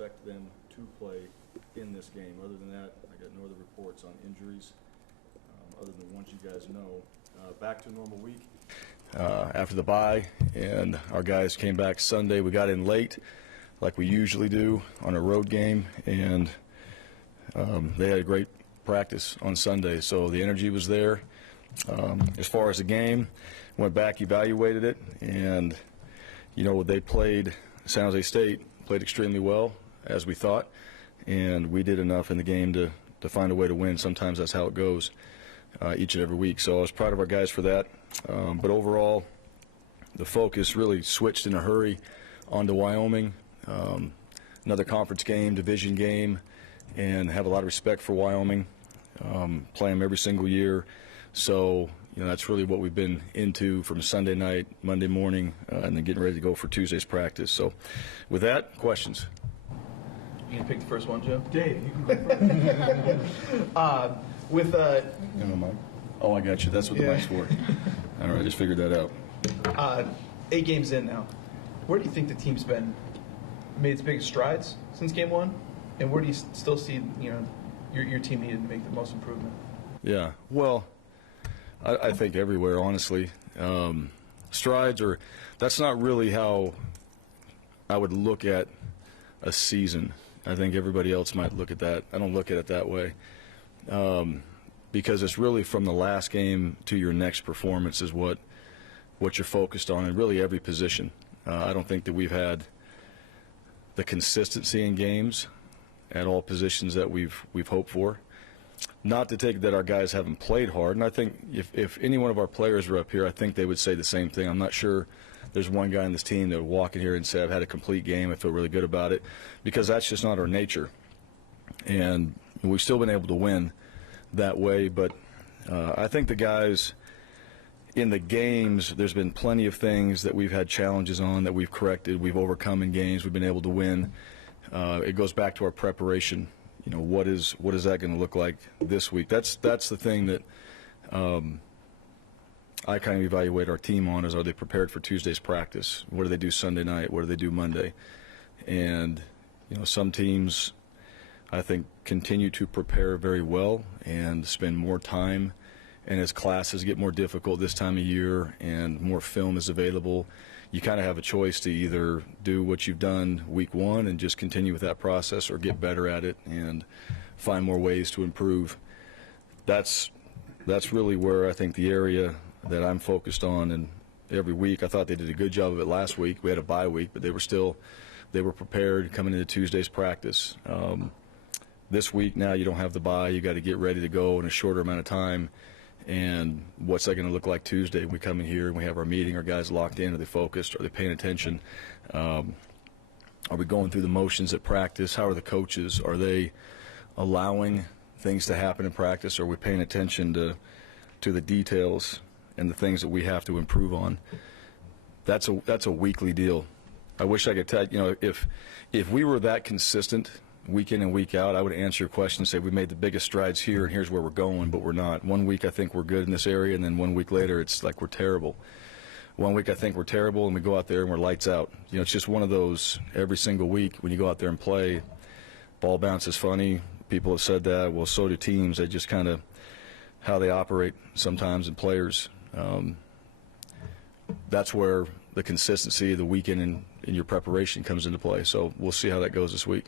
expect them to play in this game? Other than that, I got no other reports on injuries, other than the ones you guys know. Back to a normal week. After the bye, and our guys came back Sunday. We got in late, like we usually do on a road game, and they had a great practice on Sunday, so the energy was there. As far as the game, went back, evaluated it, and they played. San Jose State played extremely well, as we thought, and we did enough in the game to find a way to win. Sometimes that's how it goes each and every week. So I was proud of our guys for that. But overall, the focus really switched in a hurry onto Wyoming. Another conference game, division game, and have a lot of respect for Wyoming. Play them every single year. So that's really what we've been into from Sunday night, Monday morning, and then getting ready to go for Tuesday's practice. So with that, questions? You can pick the first one, Joe? Dave, you can go first. Oh, I got you. That's what the mic's for. All right, I just figured that out. 8 games in now. Where do you think the team's made its biggest strides since game 1? And where do you still see your team needed to make the most improvement? Yeah, well, I think everywhere, honestly. Strides that's not really how I would look at a season. I think everybody else might look at that. I don't look at it that way. Because it's really from the last game to your next performance is what you're focused on in really every position. I don't think that we've had the consistency in games at all positions that we've hoped for. Not to take that our guys haven't played hard, and I think if any one of our players were up here, I think they would say the same thing. I'm not sure there's one guy in this team that would walk in here and say, I've had a complete game, I feel really good about it, because that's just not our nature. And we've still been able to win that way, but I think the guys in the games, there's been plenty of things that we've had challenges on that we've corrected, we've overcome in games, we've been able to win. It goes back to our preparation. What is that going to look like this week? That's the thing that I kind of evaluate our team on, is are they prepared for Tuesday's practice? What do they do Sunday night? What do they do Monday? And some teams, I think, continue to prepare very well and spend more time. And as classes get more difficult this time of year and more film is available, you kind of have a choice to either do what you've done week 1 and just continue with that process, or get better at it and find more ways to improve. That's really where I think the area that I'm focused on. And every week, I thought they did a good job of it last week. We had a bye week, but they were prepared coming into Tuesday's practice. This week now you don't have the bye. You got to get ready to go in a shorter amount of time. And what's that going to look like Tuesday? We come in here and we have our meeting. Our guys locked in. Are they focused? Are they paying attention? Are we going through the motions at practice? How are the coaches? Are they allowing things to happen in practice? Are we paying attention to the details and the things that we have to improve on? That's a weekly deal. I wish I could tell if we were that consistent week in and week out, I would answer your question and say we made the biggest strides here and here's where we're going, but we're not. One week I think we're good in this area, and then 1 week later it's like we're terrible. 1 week I think we're terrible, and we go out there and we're lights out. It's just one of those every single week when you go out there and play. Ball bounces funny. People have said that. Well, so do teams. They just kind of how they operate sometimes, and players. That's where the consistency of the weekend in your preparation comes into play. So we'll see how that goes this week.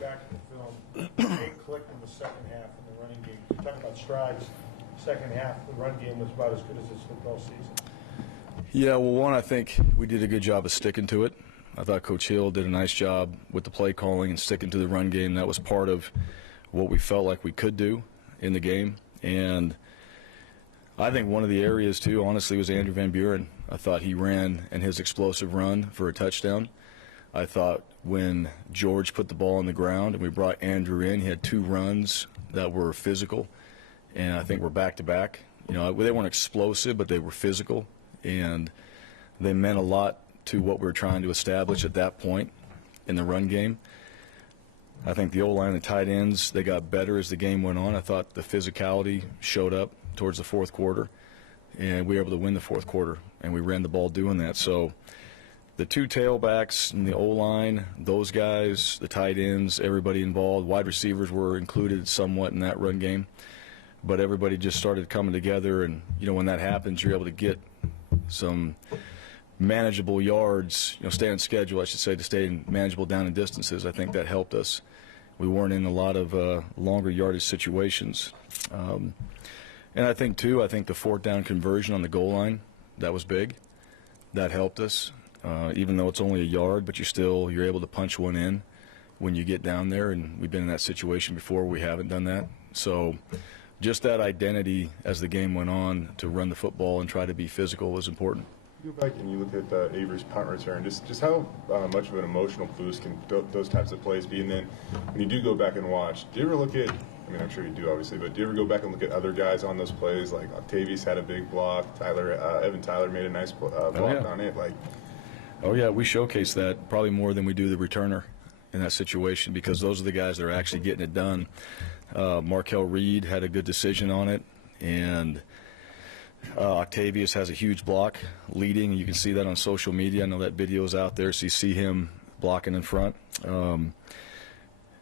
Back to the film, they clicked in the second half in the running game. You're talking about strides. Second half, the run game was about as good as it's looked all season. Yeah, well, one, I think we did a good job of sticking to it. I thought Coach Hill did a nice job with the play calling and sticking to the run game. That was part of what we felt like we could do in the game. And I think one of the areas, too, honestly, was Andrew Van Buren. I thought he ran and his explosive run for a touchdown. I thought when George put the ball on the ground and we brought Andrew in, he had 2 runs that were physical, and I think we're back-to-back. They weren't explosive, but they were physical, and they meant a lot to what we were trying to establish at that point in the run game. I think the O-line and the tight ends, they got better as the game went on. I thought the physicality showed up towards the fourth quarter, and we were able to win the fourth quarter, and we ran the ball doing that. So the two tailbacks and the O-line, those guys, the tight ends, everybody involved, wide receivers were included somewhat in that run game. But everybody just started coming together, and, when that happens, you're able to get some manageable yards, stay on schedule, I should say, to stay in manageable down and distances. I think that helped us. We weren't in a lot of longer yardage situations. And I think the fourth down conversion on the goal line, that was big. That helped us, even though it's only a yard, but you're able to punch one in when you get down there, and we've been in that situation before. We haven't done that. So just that identity as the game went on to run the football and try to be physical was important. You go back and you look at Avery's punt return, just how much of an emotional boost can those types of plays be? And then when you do go back and watch, do you ever look at, I'm sure you do obviously, but do you ever go back and look at other guys on those plays? Like Octavius had a big block, Evan Tyler made a nice block on it. Oh yeah, we showcase that probably more than we do the returner in that situation, because those are the guys that are actually getting it done. Markel Reed had a good decision on it, and Octavius has a huge block leading. You can see that on social media. I know that video is out there, so you see him blocking in front.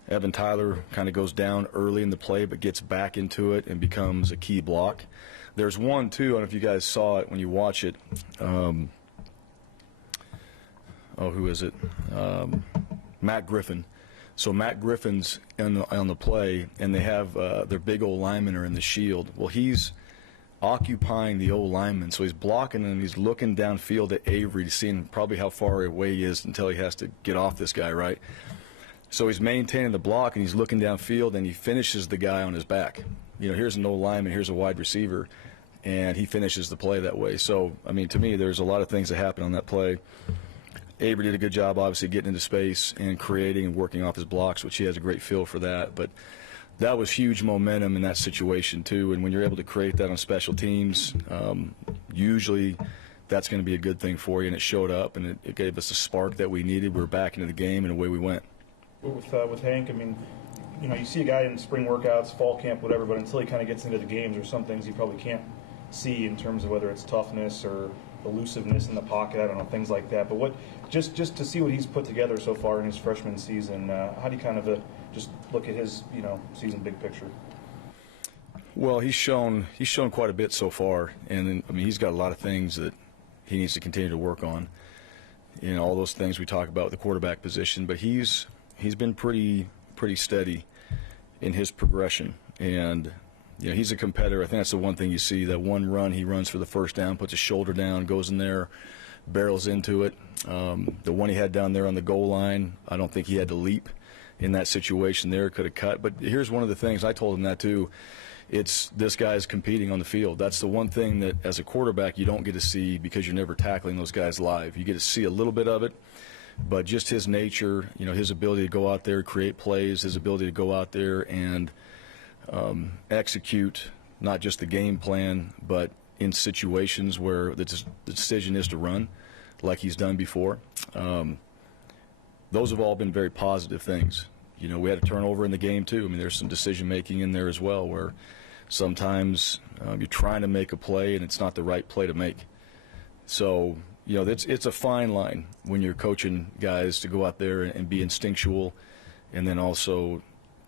Evan Tyler kind of goes down early in the play but gets back into it and becomes a key block. There's one, too, I don't know if you guys saw it when you watch it. Who is it? Matt Griffin. So Matt Griffin's on the play, and they have their big old linemen are in the shield. Well, he's occupying the old lineman, so he's blocking and he's looking downfield at Avery to see probably how far away he is until he has to get off this guy, right? So he's maintaining the block and he's looking downfield, and he finishes the guy on his back. Here's an old lineman, here's a wide receiver, and he finishes the play that way. So, to me, there's a lot of things that happen on that play. Avery did a good job, obviously, getting into space and creating and working off his blocks, which he has a great feel for that. But that was huge momentum in that situation, too. And when you're able to create that on special teams, usually that's going to be a good thing for you. And it showed up, and it gave us the spark that we needed. We were back into the game, and away we went. With Hank, you see a guy in spring workouts, fall camp, whatever, but until he kind of gets into the games, there's some things you probably can't see in terms of whether it's toughness or elusiveness in the pocket, I don't know, things like that. But just to see what he's put together so far in his freshman season, how do you kind of just look at his season big picture? Well, he's shown quite a bit so far, and he's got a lot of things that he needs to continue to work on. All those things we talk about with the quarterback position, but he's been pretty steady in his progression, and he's a competitor. I think that's the one thing you see, that one run he runs for the first down, puts his shoulder down, goes in there, barrels into it. The one he had down there on the goal line, I don't think he had to leap in that situation there, could have cut. But here's one of the things, I told him that too, it's this guy's competing on the field. That's the one thing that as a quarterback you don't get to see, because you're never tackling those guys live. You get to see a little bit of it, but just his nature, his ability to go out there, create plays, his ability to go out there and execute not just the game plan, but in situations where the decision is to run, like he's done before. Those have all been very positive things. We had a turnover in the game too. There's some decision making in there as well, where sometimes you're trying to make a play and it's not the right play to make. So it's a fine line when you're coaching guys to go out there and be instinctual, and then also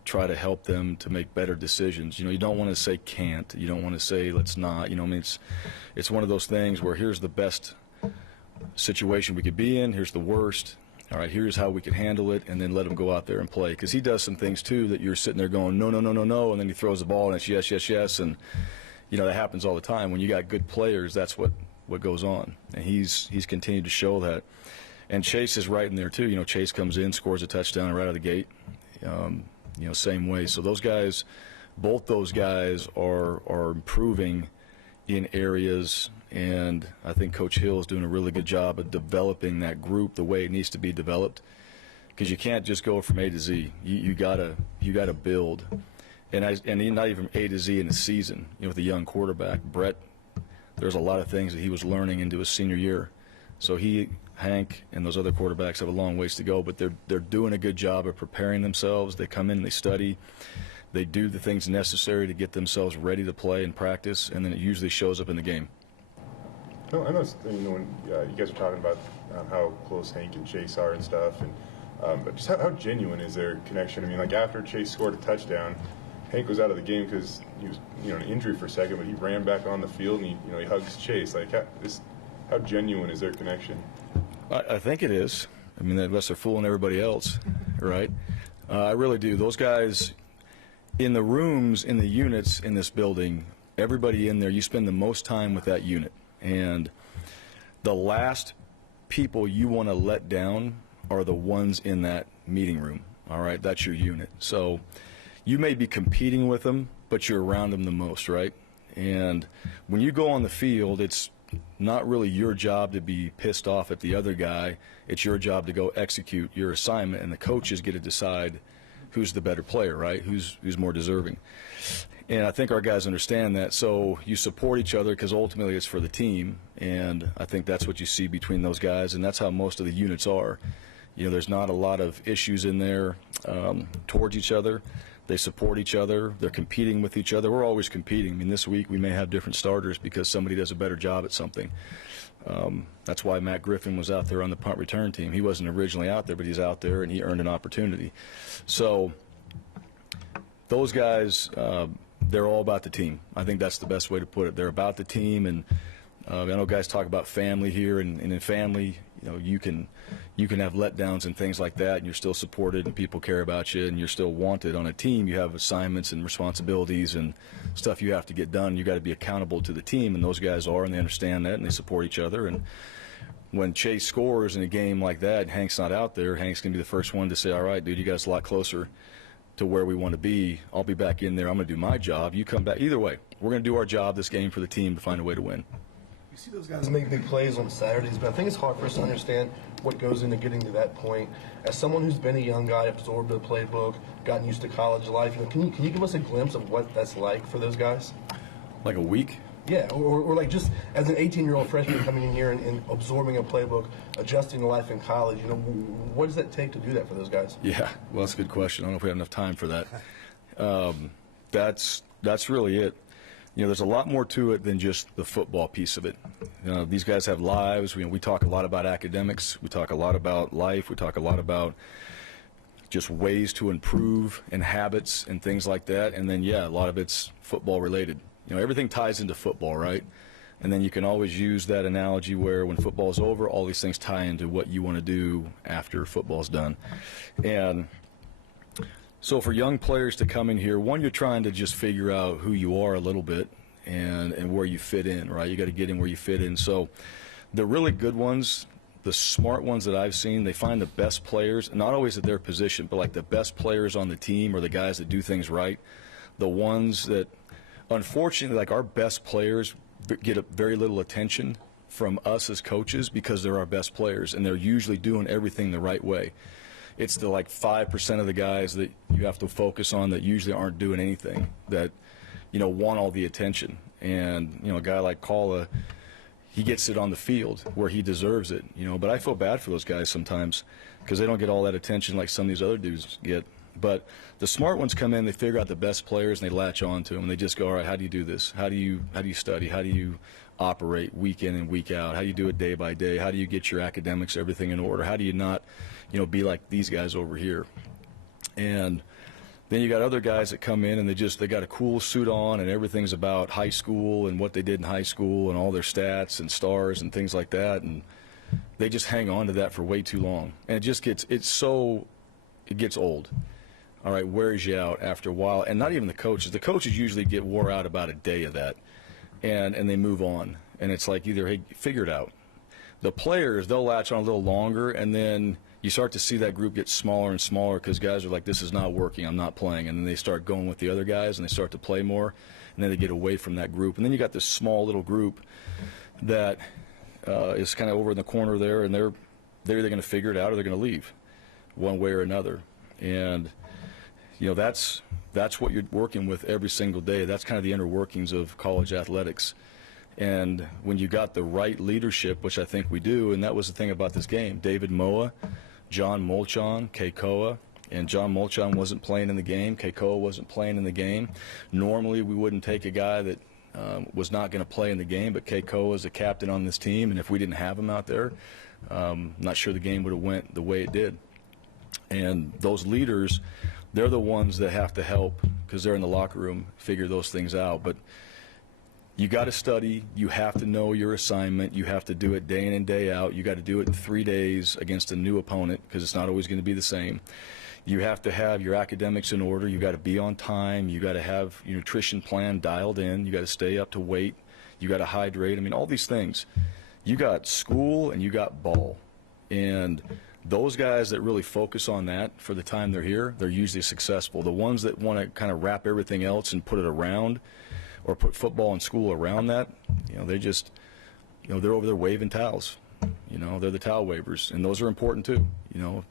try to help them to make better decisions. You don't want to say can't. You don't want to say let's not. It's one of those things where here's the best situation we could be in. Here's the worst. All right, here's how we could handle it, and then let him go out there and play. Because he does some things too that you're sitting there going no, and then he throws the ball and it's yes, and that happens all the time. When you got good players, that's what goes on, and he's continued to show that. And Chase is right in there too. Chase comes in, scores a touchdown right out of the gate. Same way. So those guys, both those guys are improving in areas, and I think Coach Hill is doing a really good job of developing that group the way it needs to be developed, because you can't just go from A to Z. You gotta build, and not even A to Z in a season. With a young quarterback, Brett, there's a lot of things that he was learning into his senior year. So Hank, and those other quarterbacks have a long ways to go, but they're doing a good job of preparing themselves. They come in and they study. They do the things necessary to get themselves ready to play and practice, and then it usually shows up in the game. No, I know, when you guys are talking about how close Hank and Chase are and stuff, and but just how genuine is their connection? I mean, like after Chase scored a touchdown, Hank was out of the game because he was, an injury for a second, but he ran back on the field and he hugs Chase. Like, how genuine is their connection? I think it is. I mean, unless they're fooling everybody else, right? I really do. Those guys in the rooms, in the units in this building, everybody in there, you spend the most time with that unit. And the last people you want to let down are the ones in that meeting room, all right? That's your unit. So you may be competing with them, but you're around them the most, right? And when you go on the field, it's not really your job to be pissed off at the other guy. It's your job to go execute your assignment, and the coaches get to decide who's the better player, right? Who's more deserving. And I think our guys understand that. So you support each other because ultimately it's for the team. And I think that's what you see between those guys, and that's how most of the units are. There's not a lot of issues in there towards each other. They support each other. They're competing with each other. We're always competing. I mean, this week we may have different starters because somebody does a better job at something. That's why Matt Griffin was out there on the punt return team. He wasn't originally out there, but he's out there, and he earned an opportunity. So those guys, they're all about the team. I think that's the best way to put it. They're about the team, and I know guys talk about family here, and in family, you can have letdowns and things like that, and you're still supported, and people care about you, and you're still wanted. On a team, you have assignments and responsibilities and stuff you have to get done. You got to be accountable to the team, and those guys are, and they understand that, and they support each other. And when Chase scores in a game like that, and Hank's not out there, Hank's gonna be the first one to say, "All right, dude, you got us a lot closer to where we want to be. I'll be back in there. I'm going to do my job. You come back. Either way, we're going to do our job this game for the team to find a way to win." You see those guys make big plays on Saturdays, but I think it's hard for us to understand what goes into getting to that point. As someone who's been a young guy, absorbed the playbook, gotten used to college life, can you give us a glimpse of what that's like for those guys? Like a week? Yeah, or like just as an 18-year-old freshman coming in here and absorbing a playbook, adjusting to life in college, what does that take to do that for those guys? Yeah, well, that's a good question. I don't know if we have enough time for that. That's really it. There's a lot more to it than just the football piece of it. These guys have lives. We talk a lot about academics. We talk a lot about life. We talk a lot about just ways to improve and habits and things like that. And then, yeah, a lot of it's football related. Everything ties into football, right? And then you can always use that analogy where when football's over, all these things tie into what you want to do after football's done. And so for young players to come in here, one, you're trying to just figure out who you are a little bit and where you fit in, right? You got to get in where you fit in. So the really good ones, the smart ones that I've seen, they find the best players, not always at their position, but like the best players on the team or the guys that do things right. The ones that, unfortunately, like our best players get very little attention from us as coaches because they're our best players, and they're usually doing everything the right way. It's the 5% of the guys that you have to focus on that usually aren't doing anything, that want all the attention. And a guy like Kala, he gets it on the field where he deserves it. But I feel bad for those guys sometimes because they don't get all that attention like some of these other dudes get. But the smart ones come in, they figure out the best players, and they latch on to them. And they just go, all right, how do you do this? How do you study? How do you operate week in and week out? How do you do it day by day? How do you get your academics, everything in order? How do you not, be like these guys over here? And then you got other guys that come in and they got a cool suit on and everything's about high school and what they did in high school and all their stats and stars and things like that. And they just hang on to that for way too long. And it just gets old. All right, wears you out after a while. And not even the coaches. The coaches usually get wore out about a day of that. And they move on. And it's like either, hey, figure it out. The players, they'll latch on a little longer, and then you start to see that group get smaller and smaller because guys are like, this is not working, I'm not playing. And then they start going with the other guys, and they start to play more, and then they get away from that group. And then you got this small little group that is kind of over in the corner there, and they're either going to figure it out or they're going to leave one way or another. And, that's what you're working with every single day. That's kind of the inner workings of college athletics. And when you got the right leadership, which I think we do, and that was the thing about this game, David Moa, John Molchon, Keikoa, and John Molchon wasn't playing in the game. Keikoa wasn't playing in the game. Normally we wouldn't take a guy that was not going to play in the game, but Keiko is the captain on this team, and if we didn't have him out there, I'm not sure the game would have went the way it did. And those leaders, they're the ones that have to help because they're in the locker room, figure those things out. But you got to study. You have to know your assignment. You have to do it day in and day out. You got to do it in 3 days against a new opponent because it's not always going to be the same. You have to have your academics in order. You got to be on time. You got to have your nutrition plan dialed in. You got to stay up to weight. You got to hydrate. I mean, all these things. You got school and you got ball. And those guys that really focus on that for the time they're here, they're usually successful. The ones that want to kind of wrap everything else and put it around or put football and school around that, they just, they're over there waving towels. They're the towel wavers, and those are important too,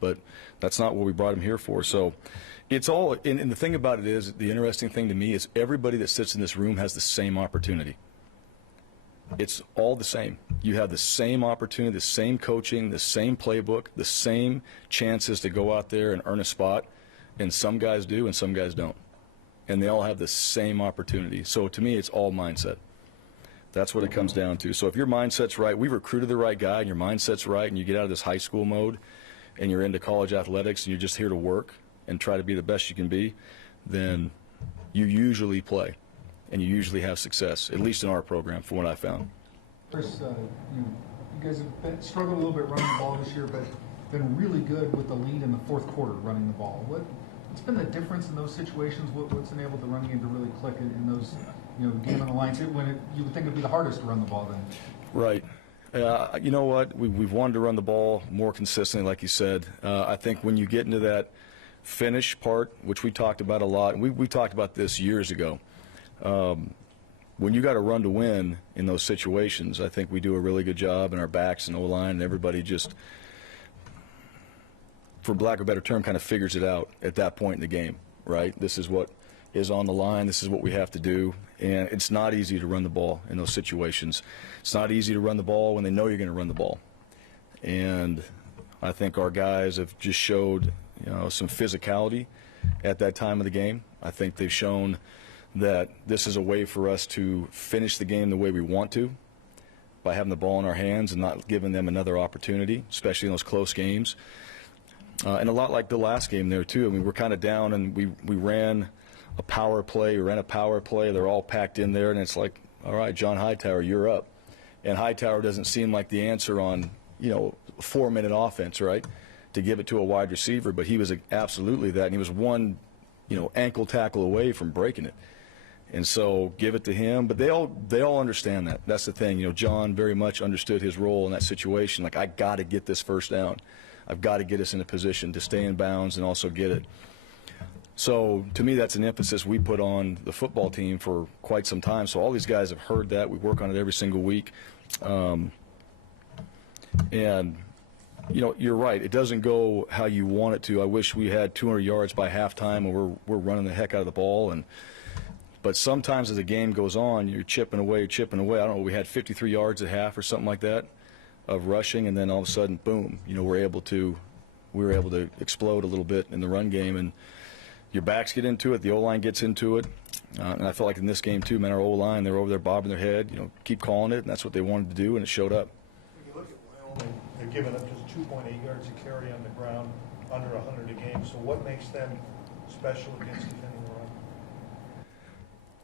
but that's not what we brought them here for. So it's all, and the thing about it is, the interesting thing to me is everybody that sits in this room has the same opportunity. It's all the same. You have the same opportunity, the same coaching, the same playbook, the same chances to go out there and earn a spot, and some guys do and some guys don't. And they all have the same opportunity. So to me, it's all mindset. That's what it comes down to. So if your mindset's right, we recruited the right guy, and your mindset's right, and you get out of this high school mode, and you're into college athletics, and you're just here to work and try to be the best you can be, then you usually play, and you usually have success, at least in our program, from what I found. Chris, you guys have struggled a little bit running the ball this year, but been really good with the lead in the fourth quarter running the ball. What's been the difference in those situations? What's enabled the running game to really click in those, game on the line, when you would think it would be the hardest to run the ball then? Right. You know what? We've wanted to run the ball more consistently, like you said. I think when you get into that finish part, which we talked about a lot, and we talked about this years ago, when you got to run to win in those situations, I think we do a really good job, and our backs and O-line and everybody just, for lack of a better term, kind of figures it out at that point in the game, right? This is what is on the line. This is what we have to do. And it's not easy to run the ball in those situations. It's not easy to run the ball when they know you're going to run the ball. And I think our guys have just showed, some physicality at that time of the game. I think they've shown that this is a way for us to finish the game the way we want to, by having the ball in our hands and not giving them another opportunity, especially in those close games. And a lot like the last game there, too. I mean, we're kind of down, and we ran a power play. They're all packed in there, and it's like, all right, John Hightower, you're up. And Hightower doesn't seem like the answer on, a 4-minute offense, right, to give it to a wide receiver, but he was absolutely that, and he was one, ankle tackle away from breaking it. And so give it to him. But they all understand that. That's the thing. John very much understood his role in that situation. Like, I got to get this first down. I've got to get us in a position to stay in bounds and also get it. So to me, that's an emphasis we put on the football team for quite some time. So all these guys have heard that. We work on it every single week. And, you're right. It doesn't go how you want it to. I wish we had 200 yards by halftime, and we're running the heck out of the ball. But sometimes as the game goes on, you're chipping away. I don't know, we had 53 yards at half or something like that of rushing, and then all of a sudden, boom, we were able to explode a little bit in the run game, and your backs get into it, the O-line gets into it, and I felt like in this game too, man, our O-line, they're over there bobbing their head, keep calling it, and that's what they wanted to do, and it showed up. When you look at Wyoming, they're giving up just 2.8 yards a carry on the ground, under 100 a game. So what makes them special against defending the run?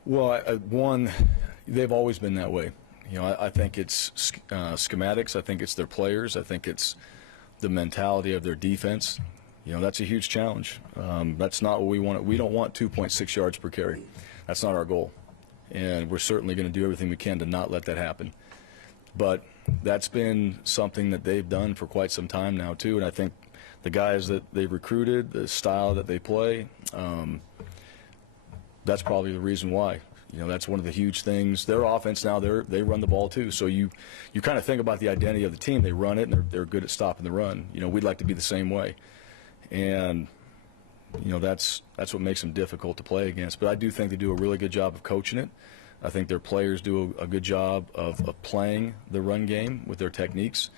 Well, one, they've always been that way. I think it's schematics. I think it's their players. I think it's the mentality of their defense. That's a huge challenge. That's not what we want. We don't want 2.6 yards per carry. That's not our goal. And we're certainly going to do everything we can to not let that happen. But that's been something that they've done for quite some time now, too. And I think the guys that they've recruited, the style that they play, that's probably the reason why. That's one of the huge things. Their offense now, they run the ball too. So you kind of think about the identity of the team. They run it, and they're good at stopping the run. We'd like to be the same way. And, that's what makes them difficult to play against. But I do think they do a really good job of coaching it. I think their players do a good job of playing the run game with their techniques.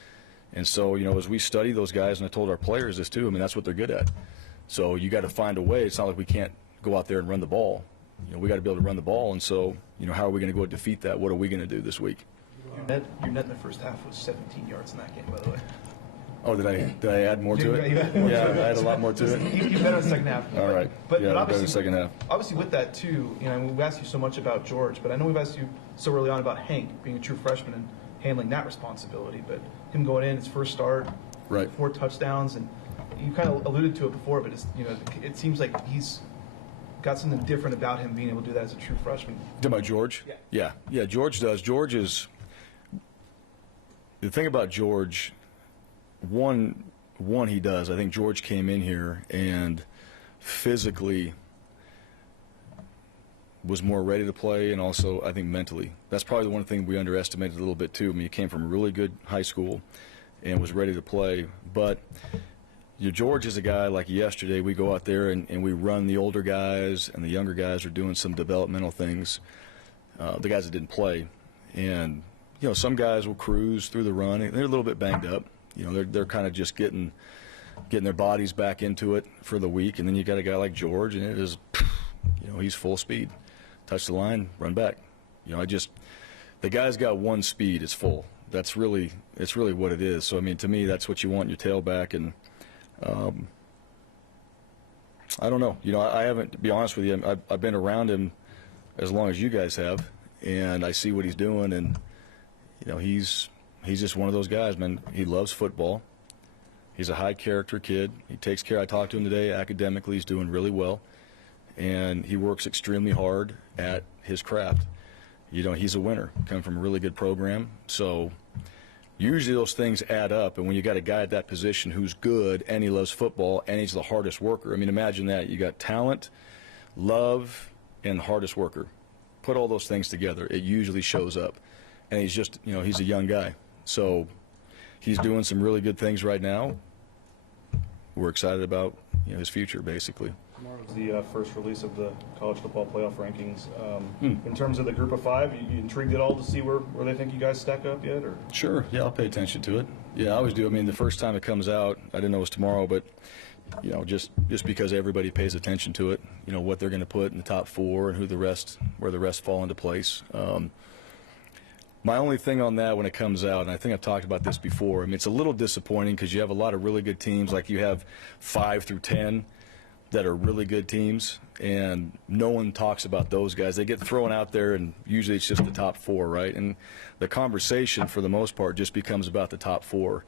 And so, as we study those guys, and I told our players this too, that's what they're good at. So you got to find a way. It's not like we can't go out there and run the ball. we got to be able to run the ball. And so, how are we going to go defeat that? What are we going to do this week? Your net in the first half was 17 yards in that game, by the way. Oh, did I add more to it? You added more Yeah, to it. I had a lot more to it. You better in the second half. All right. But Yeah, better in obviously, the second half. obviously with that too, we've asked you so much about George, but I know we've asked you so early on about Hank being a true freshman and handling that responsibility. But him going in, his first start, Right. 4 touchdowns, and you kind of alluded to it before, but it seems like he's got something different about him being able to do that as a true freshman. Talking about George? Yeah, George does. George is the thing about George. One he does. I think George came in here and physically was more ready to play, and also I think mentally. That's probably the one thing we underestimated a little bit too. I mean, he came from a really good high school and was ready to play, but George is a guy like yesterday. We go out there and we run the older guys, and the younger guys are doing some developmental things. The guys that didn't play, and some guys will cruise through the run. They're a little bit banged up. They're kind of just getting their bodies back into it for the week, and then you got a guy like George, and it is, he's full speed, touch the line, run back. The guy's got one speed. It's full. It's really what it is. So I mean, to me, that's what you want in your tailback, and I don't know. I haven't, to be honest with you, I've been around him as long as you guys have, and I see what he's doing, and he's just one of those guys, man. He loves football. He's a high character kid. He takes care. I talked to him today. Academically, he's doing really well, and he works extremely hard at his craft. He's a winner. Come from a really good program, so usually those things add up. And when you got a guy at that position who's good and he loves football and he's the hardest worker, I mean, imagine that. You got talent, love, and hardest worker. Put all those things together, it usually shows up. And he's just, he's a young guy. So he's doing some really good things right now. We're excited about, his future, basically. Tomorrow's the first release of the college football playoff rankings. In terms of the group of 5, you intrigued at all to see where they think you guys stack up yet? Or? Sure. Yeah, I'll pay attention to it. Yeah, I always do. I mean, the first time it comes out, I didn't know it was tomorrow, but, just because everybody pays attention to it, what they're going to put in the top 4 and where the rest fall into place. My only thing on that when it comes out, and I think I've talked about this before, I mean, it's a little disappointing because you have a lot of really good teams. Like you have 5 through 10 that are really good teams, and no one talks about those guys. They get thrown out there, and usually it's just the top 4, right? And the conversation, for the most part, just becomes about the top 4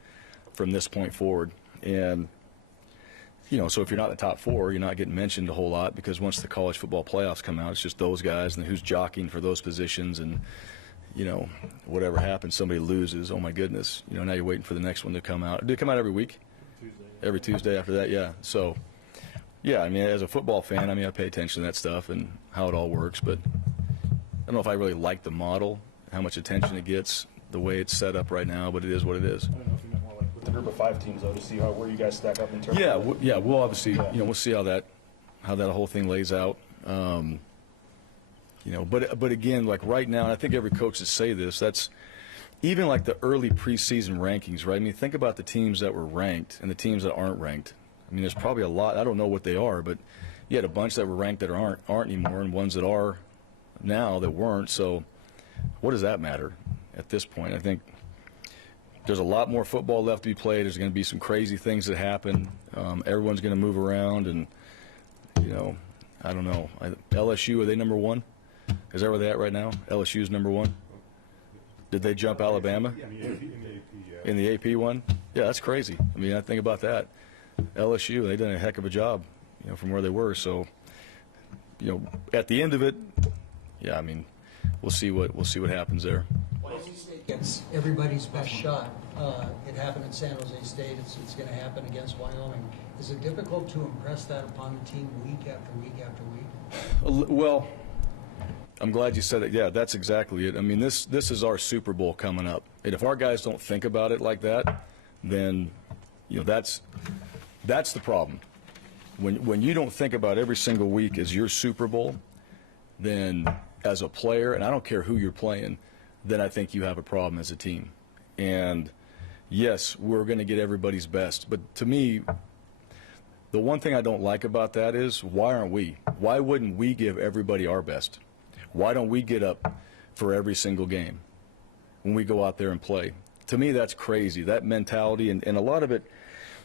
from this point forward. And, so if you're not in the top 4, you're not getting mentioned a whole lot, because once the college football playoffs come out, it's just those guys and who's jockeying for those positions, and whatever happens, somebody loses, oh my goodness, now you're waiting for the next one to come out. Did it come out every week? Every Tuesday after that, yeah. So, yeah, I mean, as a football fan, I pay attention to that stuff and how it all works, but I don't know if I really like the model, how much attention it gets, the way it's set up right now, but it is what it is. I don't know if you meant more like with the group of 5 teams, though, to see where you guys stack up in terms Yeah, of we'll obviously, we'll see how that whole thing lays out. But again, like right now, and I think every coach would say this, that's even like the early preseason rankings, right? I mean, think about the teams that were ranked and the teams that aren't ranked. I mean, there's probably a lot. I don't know what they are, but you had a bunch that were ranked that aren't anymore, and ones that are now that weren't. So what does that matter at this point? I think there's a lot more football left to be played. There's going to be some crazy things that happen. Everyone's going to move around, and, I don't know. LSU, are they number 1? Is that where they're at right now? LSU's number 1? Did they jump Alabama? In the AP one? Yeah, that's crazy. I mean, I think about that. LSU, they've done a heck of a job, from where they were. So, at the end of it, yeah, I mean, we'll see what happens there. Boise State gets everybody's best shot. It happened at San Jose State. It's going to happen against Wyoming. Is it difficult to impress that upon the team week after week after week? Well, I'm glad you said it. Yeah, that's exactly it. I mean, this is our Super Bowl coming up, and if our guys don't think about it like that, then that's the problem. When you don't think about every single week as your Super Bowl, then as a player, and I don't care who you're playing, then I think you have a problem as a team. And yes, we're going to get everybody's best, but to me, The one thing I don't like about that is, why aren't we? Why wouldn't we give everybody our best? Why don't we get up for every single game when we go out there and play? To me, that's crazy, that mentality, and a lot of it,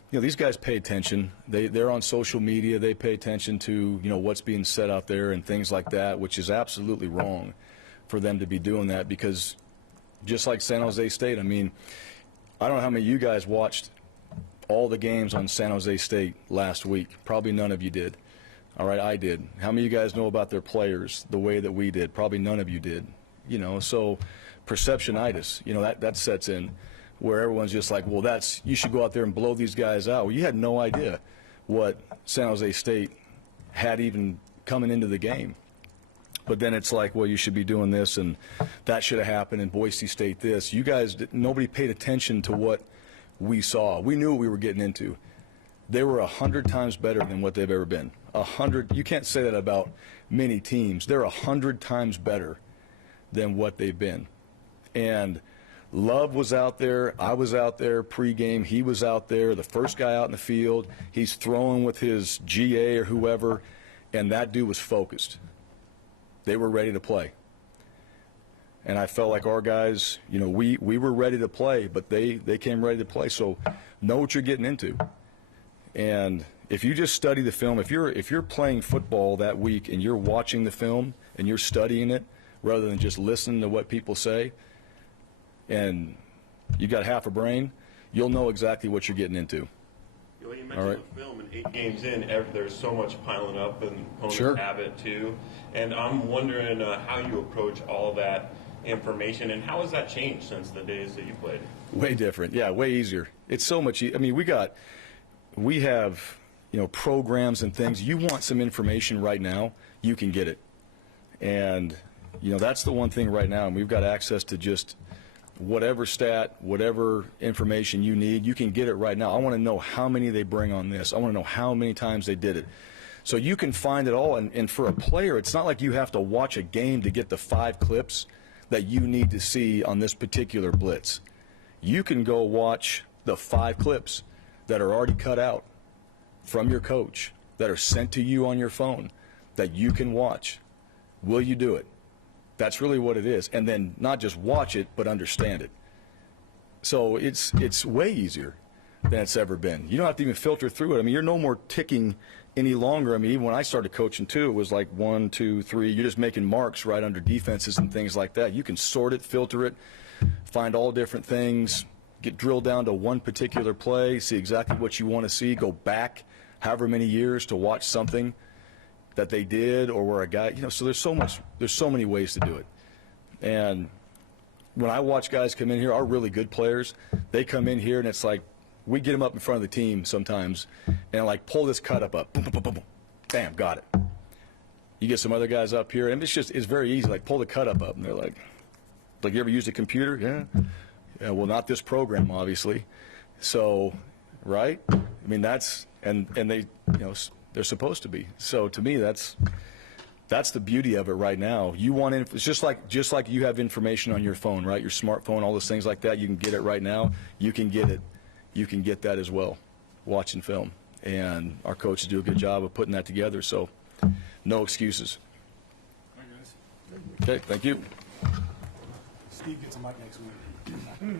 these guys pay attention. They're on social media. They pay attention to, what's being said out there and things like that, which is absolutely wrong for them to be doing that, because just like San Jose State, I mean, I don't know how many of you guys watched all the games on San Jose State last week. Probably none of you did. All right, I did. How many of you guys know about their players the way that we did? Probably none of you did. So perceptionitis, that sets in, where everyone's just like, well, you should go out there and blow these guys out. Well, you had no idea what San Jose State had even coming into the game. But then it's like, well, you should be doing this, and that should have happened, and Boise State this. You guys, nobody paid attention to what we saw. We knew what we were getting into. They were 100 times better than what they've ever been. 100. You can't say that about many teams. They're 100 times better than what they've been. And Love was out there. I was out there pregame. He was out there, the first guy out in the field. He's throwing with his GA or whoever, and that dude was focused. They were ready to play. And I felt like our guys, we were ready to play, but they came ready to play. So know what you're getting into. And if you just study the film, if you're playing football that week and you're watching the film and you're studying it rather than just listening to what people say, and you got half a brain, you'll know exactly what you're getting into. You mentioned the film, and 8 games in, there's so much piling up, and opponents have it too. And I'm wondering how you approach all that information, and how has that changed since the days that you played? Way different, yeah, way easier. It's so much. I mean, we have programs and things. You want some information right now, you can get it, and that's the one thing right now. And we've got access to just whatever stat, whatever information you need, you can get it right now. I want to know how many they bring on this. I want to know how many times they did it. So you can find it all. And for a player, it's not like you have to watch a game to get the 5 clips that you need to see on this particular blitz. You can go watch the 5 clips that are already cut out from your coach, that are sent to you on your phone, that you can watch. Will you do it? That's really what it is. And then not just watch it, but understand it. So it's way easier than it's ever been. You don't have to even filter through it. I mean, you're no more ticking any longer. I mean, even when I started coaching too, it was like 1, 2, 3. You're just making marks right under defenses and things like that. You can sort it, filter it, find all different things, get drilled down to one particular play, see exactly what you want to see, go back however many years to watch something that they did, or where a guy, so there's so many ways to do it. And when I watch guys come in here, our really good players, they come in here and it's like, we get them up in front of the team sometimes and like, pull this cut up, boom, boom, boom, boom, boom. Bam, got it. You get some other guys up here and it's very easy, like pull the cut up, and they're like, you ever used a computer? Yeah, well, not this program, obviously. So, right? I mean, and they, they're supposed to be. So to me, that's the beauty of it right now. It's just like you have information on your phone, right? Your smartphone, all those things like that. You can get it right now. You can get it. You can get that as well, watching film. And our coaches do a good job of putting that together. So, no excuses. All right, guys. Okay, thank you. Steve gets a mic next week.